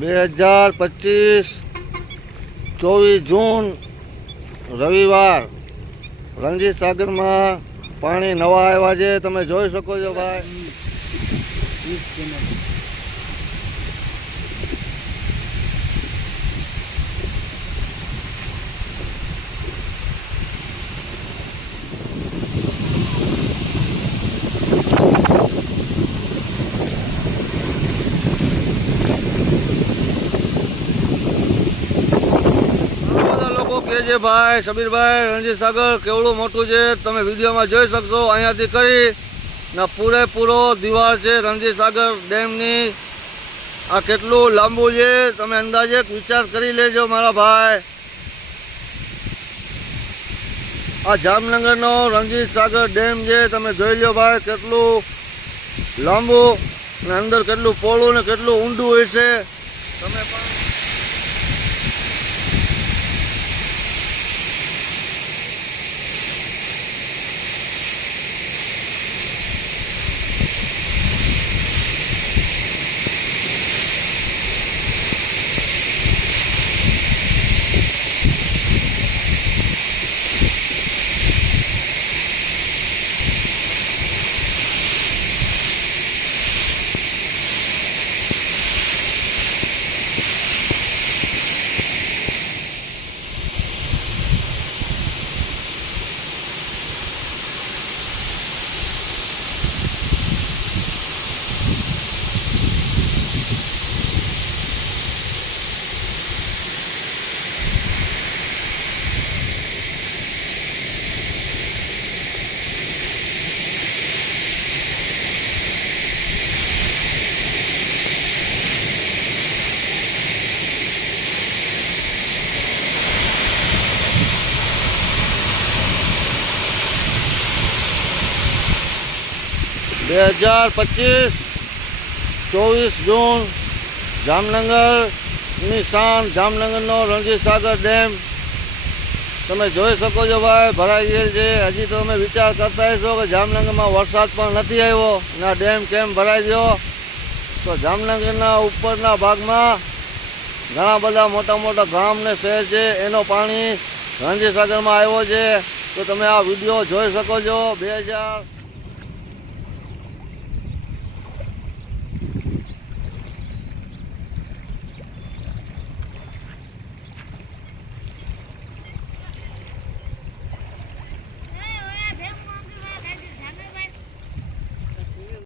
2025 24 જૂન રવિવાર રણજીત સાગરમાં પાણી નવા આવ્યા છે, તમે જોઈ શકો છો ભાઈ। કે છે ભાઈ શબીરભાઈ રણજીત સાગર કેવડું મોટું છે તમે વિડીયોમાં જોઈ શકશો। અહીંયાથી કરી ના પૂરેપૂરો દિવાળ છે રણજીત સાગર ડેમની। આ કેટલું લાંબુ છે તમે અંદાજે વિચાર કરી લેજો મારા ભાઈ। આ જામનગરનો રણજીત સાગર ડેમ છે, તમે જોઈ લો ભાઈ કેટલું લાંબુ અને અંદર કેટલું પહોળું ને કેટલું ઊંડું હોય છે। તમે પણ (2025) 24 જૂન જામનગરની શાન જામનગરનો રણજીત સાગર ડેમ તમે જોઈ શકો છો ભાઈ ભરાઈ ગયેલ છે। હજી તો અમે વિચાર કરતા હશો કે જામનગરમાં વરસાદ પણ નથી આવ્યો અને આ ડેમ કેમ ભરાઈ ગયો। તો જામનગરના ઉપરના ભાગમાં ઘણા બધા મોટા મોટા ગામ ને શહેર છે, એનો પાણી રણજીત સાગરમાં આવ્યો છે। તો તમે આ વિડીયો જોઈ શકો છો। 2000